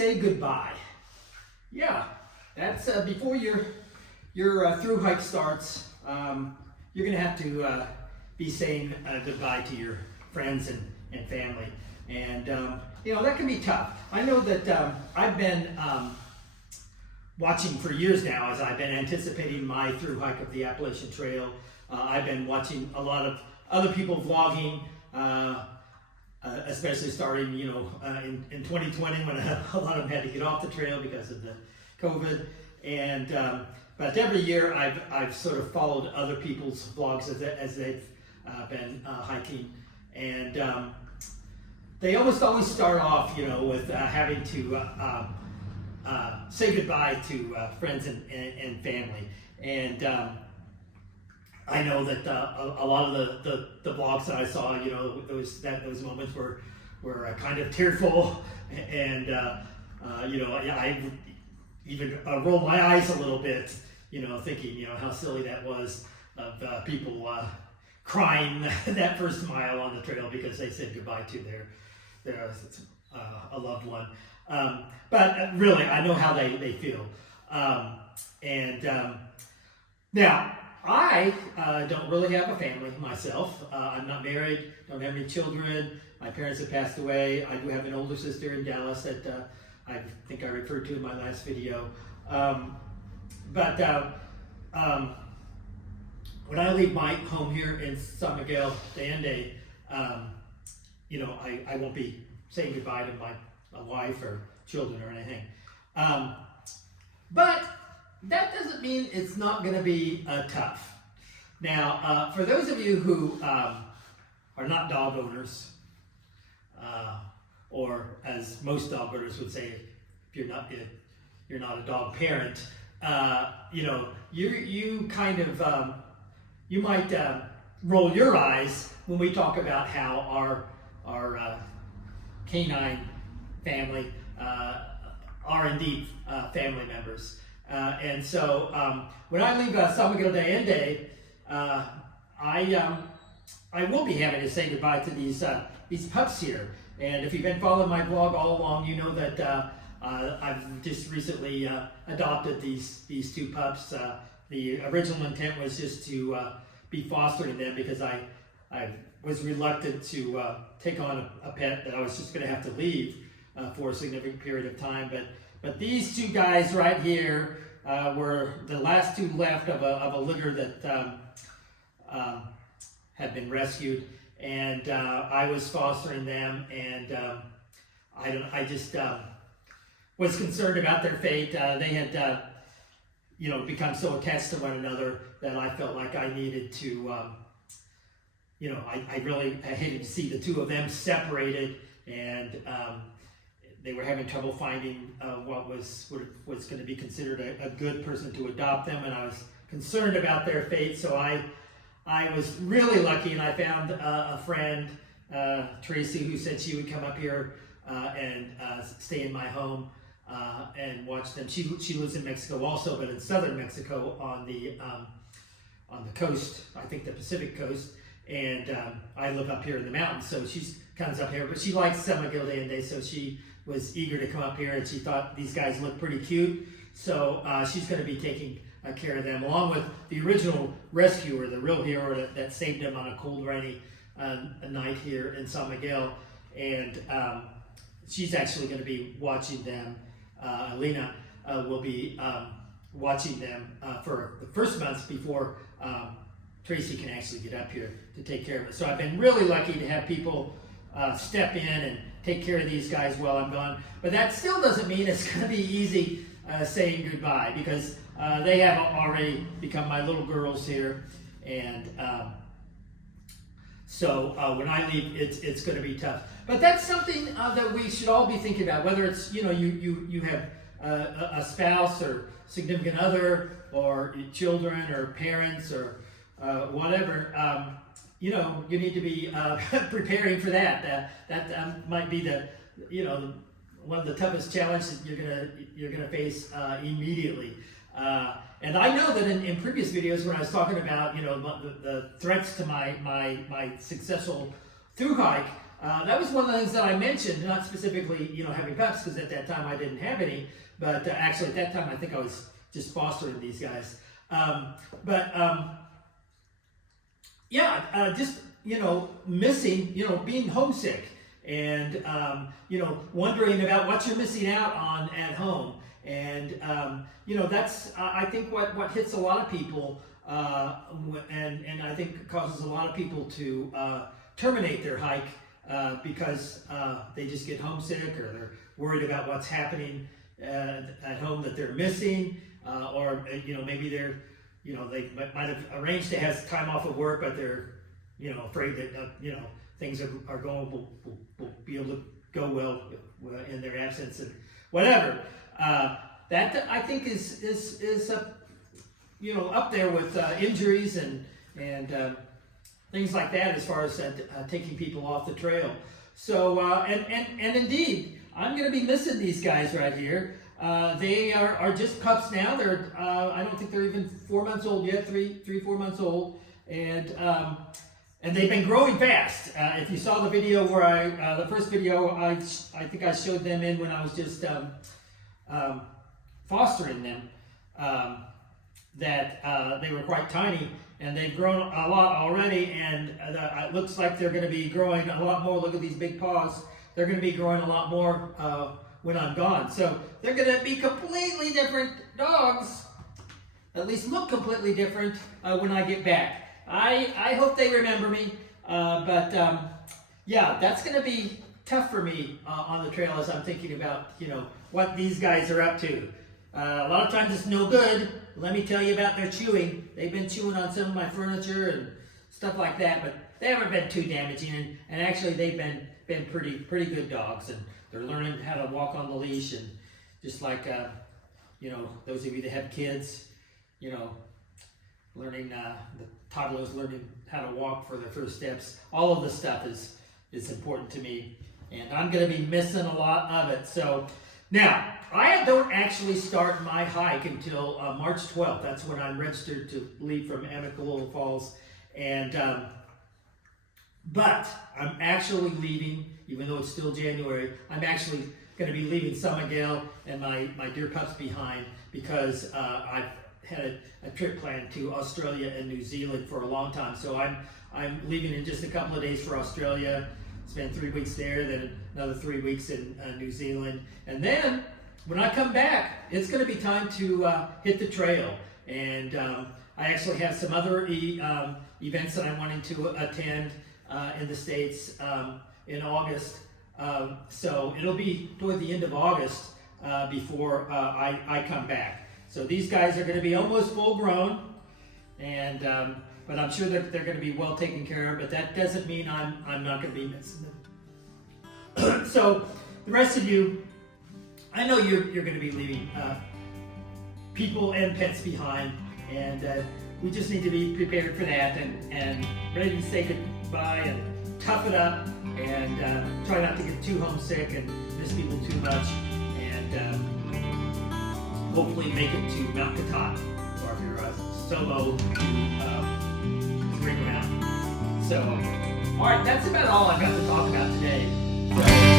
say goodbye? Yeah, that's before your through hike starts. You're gonna have to be saying goodbye to your friends and family, and you know that can be tough. I know that I've been watching for years now as I've been anticipating my through hike of the Appalachian Trail. I've been watching a lot of other people vlogging. Especially starting, you know, in 2020 when a lot of them had to get off the trail because of the COVID. And but every year I've sort of followed other people's vlogs as they've been hiking, and they almost always start off, you know, with having to say goodbye to friends and family. And I know that a lot of the vlogs that I saw, you know, those moments were kind of tearful, and you know, I even rolled my eyes a little bit, you know, thinking, you know, how silly that was of people crying that first mile on the trail because they said goodbye to their a loved one. But really, I know how they feel, now. I don't really have a family myself. I'm not married, don't have any children. My parents have passed away. I do have an older sister in Dallas that I think I referred to in my last video. When I leave my home here in San Miguel de Allende, you know, I won't be saying goodbye to my wife or children or anything. But that doesn't mean it's not going to be tough. Now, for those of you who are not dog owners, or as most dog owners would say, if you're not a dog parent, you know, you kind of you might roll your eyes when we talk about how our canine family are indeed family members. And so when I leave San Miguel de Allende, I will be having to say goodbye to these pups here. And if you've been following my blog all along, you know that I've just recently adopted these two pups. The original intent was just to be fostering them because I was reluctant to take on a pet that I was just going to have to leave for a significant period of time. But these two guys right here were the last two left of a litter that had been rescued, and I was fostering them, and I just was concerned about their fate. They had you know, become so attached to one another that I felt like I needed to you know, I hated to see the two of them separated, and they were having trouble finding what was going to be considered a good person to adopt them, and I was concerned about their fate. So I was really lucky, and I found a friend, Tracy, who said she would come up here and stay in my home and watch them. She lives in Mexico also, but in southern Mexico on the coast, I think the Pacific coast, and I live up here in the mountains. So she comes up here, but she likes San Miguel de Allende, so she was eager to come up here, and she thought these guys looked pretty cute. So she's going to be taking care of them, along with the original rescuer, the real hero that saved them on a cold, rainy night here in San Miguel. And she's actually going to be watching them. Alina will be watching them for the first months before Tracy can actually get up here to take care of it. So I've been really lucky to have people step in and take care of these guys while I'm gone. But that still doesn't mean it's going to be easy saying goodbye, because they have already become my little girls here, and so when I leave, it's going to be tough. But that's something that we should all be thinking about, whether it's, you know, you have a spouse or significant other, or children or parents or whatever. You know, you need to be preparing for that. That might be one of the toughest challenges you're gonna face immediately. And I know that in previous videos when I was talking about, you know, the threats to my successful through hike, that was one of the things that I mentioned, not specifically, you know, having pups, because at that time I didn't have any, but actually at that time I think I was just fostering these guys. Yeah, just, you know, missing, you know, being homesick and, you know, wondering about what you're missing out on at home. And, you know, that's, I think what hits a lot of people, and I think causes a lot of people to terminate their hike because they just get homesick, or they're worried about what's happening at home that they're missing, or, you know, maybe they're, you know, they might have arranged to have time off of work, but they're, you know, afraid that, you know, things are going, will be able to go well in their absence and whatever. That I think is you know, up there with injuries and things like that, as far as taking people off the trail. So and indeed, I'm going to be missing these guys right here. They are just pups now. They're I don't think they're even 4 months old yet, 4 months old, and they've been growing fast. If you saw the video where the first video, I think I showed them in when I was just fostering them, that they were quite tiny, and they've grown a lot already, and it looks like they're going to be growing a lot more. Look at these big paws. They're going to be growing a lot more when I'm gone. So they're going to be completely different dogs, at least look completely different when I get back. I hope they remember me, but yeah, that's going to be tough for me on the trail, as I'm thinking about, you know, what these guys are up to. A lot of times it's no good. Let me tell you about their chewing. They've been chewing on some of my furniture and stuff like that, but they haven't been too damaging, and actually they've been pretty good dogs, and they're learning how to walk on the leash, and just like you know, those of you that have kids, you know, learning the toddlers learning how to walk for their first steps. All of this stuff is important to me, and I'm going to be missing a lot of it. So now, I don't actually start my hike until March 12th. That's when I'm registered to leave from Amicalola Falls. And but I'm actually leaving, even though it's still January, I'm actually going to be leaving San Miguel and my dear pups behind, because I've had a trip planned to Australia and New Zealand for a long time. So I'm leaving in just a couple of days for Australia, spend 3 weeks there, then another 3 weeks in New Zealand. And then when I come back, it's going to be time to hit the trail. And I actually have some other events that I'm wanting to attend in the States in August. So it'll be toward the end of August before I come back. So these guys are going to be almost full grown, and but I'm sure that they're going to be well taken care of. But that doesn't mean I'm not going to be missing them. So the rest of you, I know you're going to be leaving people and pets behind, and we just need to be prepared for that, and ready to say goodbye and tough it up, and try not to get too homesick and miss people too much, and hopefully make it to Mount Katat, or if you're solo, to Ring Around. So, all right, that's about all I've got to talk about today. So,